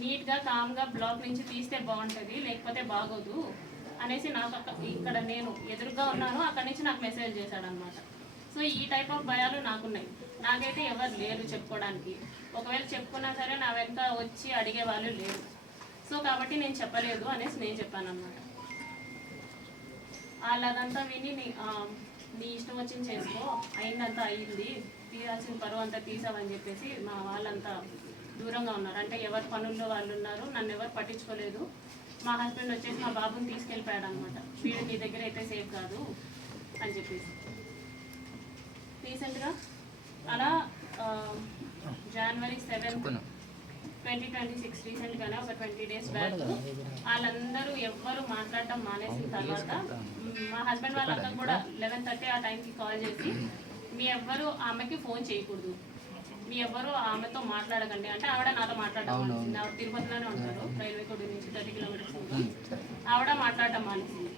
నీట్గా కామ్గా బ్లాక్ నుంచి తీస్తే బాగుంటుంది లేకపోతే బాగోదు అనేసి నాకు ఇక్కడ నేను ఎదురుగా ఉన్నాను అక్కడి నుంచి నాకు మెసేజ్ చేశాడు అనమాట సో ఈ టైప్ ఆఫ్ భయాలు నాకున్నాయి. నాకైతే ఎవరు లేరు చెప్పుకోవడానికి ఒకవేళ చెప్పుకున్నా సరే నా వెనక వచ్చి అడిగే వాళ్ళు లేరు. సో కాబట్టి నేను చెప్పలేదు అనేసి నేను చెప్పాను అనమాట వాళ్ళదంతా విని నీ నీ ఇష్టం వచ్చింది చేసుకో అయిందంతా అయింది తీరాల్సిన పరువు అంతా తీసావని చెప్పేసి మా వాళ్ళంతా దూరంగా ఉన్నారు. అంటే ఎవరి పనుల్లో వాళ్ళు ఉన్నారు నన్ను ఎవరు పట్టించుకోలేదు. మా హస్బెండ్ వచ్చేసి మా బాబుని తీసుకెళ్ళిపోయాడు అనమాట వీడు నీ దగ్గర అయితే సేఫ్ కాదు అని చెప్పేసి. రీసెంట్గా అలా January seventh twenty twenty six రీసెంట్గానే ఒక ట్వంటీ డేస్ బ్యాక్ వాళ్ళందరూ ఎవ్వరు మాట్లాడటం మానేసిన తర్వాత మ్, హస్బెండ్ వాళ్ళ అక్కకు కూడా లెవెన్ థర్టీ ఆ టైంకి కాల్ చేసి మీ ఎవ్వరు ఆమెకి ఫోన్ చేయకూడదు. మీ ఎవ్వరు ఆమెతో మాట్లాడకండి. అంటే ఆవిడ నాతో మాట్లాడడం మానేసింది. ఆవిడ తిరుపతిలోనే ఉంటారు. రైల్వే కోడ్ నుంచి థర్టీ కిలోమీటర్స్ ఆవిడ మాట్లాడటం మానేసింది.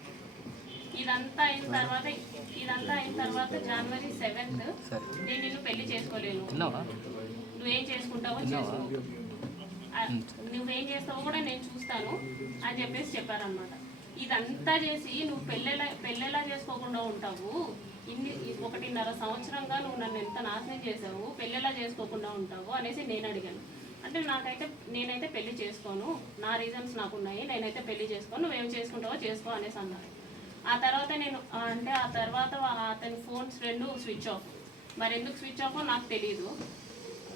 ఇదంతా అయిన తర్వాత ఇదంతా అయిన తర్వాత జనవరి సెవెంత్ నేను నిన్ను పెళ్ళి చేసుకోలేను. నువ్వేం చేసుకుంటావో చేసుకో. నువ్వేం చేస్తావో కూడా నేను చూస్తాను అని చెప్పేసి చెప్పారనమాట ఇదంతా చేసి నువ్వు పెళ్ళెలా పెళ్ళెలా చేసుకోకుండా ఉంటావు? ఇన్ని ఒకటిన్నర సంవత్సరంగా నువ్వు నన్ను ఎంత నాశనం చేసావు పెళ్ళెలా చేసుకోకుండా ఉంటావు? అనేసి నేను అడిగాను. అంటే నాకైతే నేనైతే పెళ్ళి చేసుకోను. నా రీజన్స్ నాకున్నాయి. నేనైతే పెళ్ళి చేసుకోను. నువ్వేం చేసుకుంటావో చేసుకో అనేసి అన్నారు. ఆ తర్వాత నేను అంటే ఆ తర్వాత అతని ఫోన్స్ రెండు స్విచ్ ఆఫ్ మరి ఎందుకు స్విచ్ ఆఫ్ నాకు తెలియదు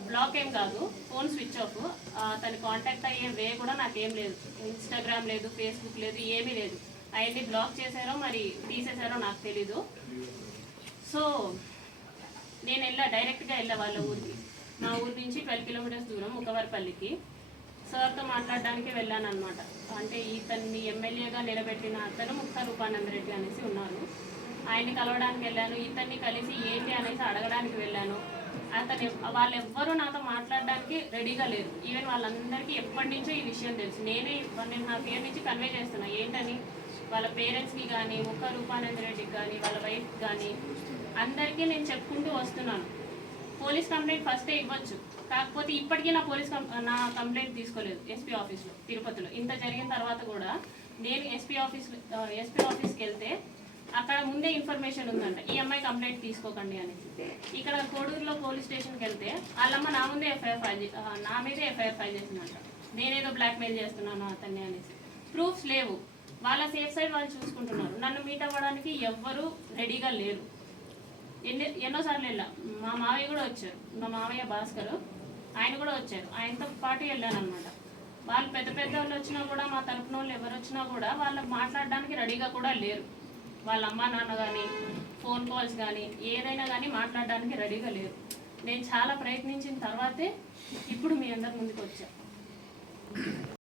బ్లాక్ ఏం కాదు. ఫోన్ స్విచ్ ఆఫ్ అతని కాంటాక్ట్ అయ్యే వే కూడా నాకేం లేదు. ఇన్స్టాగ్రామ్ లేదు ఫేస్బుక్ లేదు ఏమీ లేదు. అవన్నీ బ్లాక్ చేశారో మరి తీసేశారో నాకు తెలీదు. సో నేను వెళ్ళా డైరెక్ట్గా వెళ్ళా వాళ్ళ ఊరికి. మా ఊరి నుంచి ట్వెల్వ్ కిలోమీటర్స్ దూరం ముఖవరపల్లికి. సార్తో మాట్లాడడానికి వెళ్ళాను అనమాట అంటే ఇతన్ని ఎమ్మెల్యేగా నిలబెట్టిన అతను ముక్త రూపానంద రెడ్డి అనేసి ఉన్నారు ఆయన్ని కలవడానికి వెళ్ళాను. ఇతన్ని కలిసి ఏంటి అనేసి అడగడానికి వెళ్ళాను. అతను వాళ్ళు ఎవ్వరూ నాతో మాట్లాడడానికి రెడీగా లేరు. ఈవెన్ వాళ్ళందరికీ ఎప్పటి నుంచో ఈ విషయం తెలుసు. నేనే వన్ అండ్ హాఫ్ ఇయర్ నుంచి కన్వే చేస్తున్నా. ఏంటని? వాళ్ళ పేరెంట్స్కి కానీ ముఖ రూపానంద రెడ్డికి కానీ వాళ్ళ వైఫ్కి కానీ అందరికీ నేను చెప్పుకుంటూ వస్తున్నాను. పోలీస్ కంప్లైంట్ ఫస్టే ఇవ్వచ్చు. కాకపోతే ఇప్పటికీ నా పోలీస్ నా కంప్లైంట్ తీసుకోలేదు ఎస్పీ ఆఫీస్లో తిరుపతిలో. ఇంత జరిగిన తర్వాత కూడా నేను ఎస్పీ ఆఫీస్ ఎస్పీ ఆఫీస్కి వెళ్తే అక్కడ ముందే ఇన్ఫర్మేషన్ ఉందంట. ఈ అమ్మాయి కంప్లైంట్ తీసుకోకండి అని. ఇక్కడ కోడూరులో పోలీస్ స్టేషన్కి వెళ్తే వాళ్ళమ్మ నా ముందే ఎఫ్ఐఆర్ ఫైల్ నా మీదే ఎఫ్ఐఆర్ ఫైల్ చేసిందంట. నేనేదో బ్లాక్మెయిల్ చేస్తున్నాను అతన్ని అనేసి. ప్రూఫ్స్ లేవు. వాళ్ళ సేఫ్ సైడ్ వాళ్ళు చూసుకుంటున్నారు. నన్ను మీట్ అవ్వడానికి ఎవ్వరూ రెడీగా లేరు. ఎన్ని ఎన్నోసార్లు వెళ్ళా. మా మావయ్య కూడా వచ్చారు. మా మావయ్య భాస్కర్ ఆయన కూడా వచ్చారు. ఆయనతో పాటు వెళ్ళాను అనమాట వాళ్ళు పెద్ద పెద్ద వాళ్ళు వచ్చినా కూడా మా తరపున వాళ్ళు ఎవరు వచ్చినా కూడా వాళ్ళు మాట్లాడడానికి రెడీగా కూడా లేరు. వాళ్ళ అమ్మా నాన్న కానీ ఫోన్ కాల్స్ కానీ ఏదైనా కానీ మాట్లాడడానికి రెడీగా లేరు. నేను చాలా ప్రయత్నించిన తర్వాతే ఇప్పుడు మీ అందరి ముందుకు వచ్చా.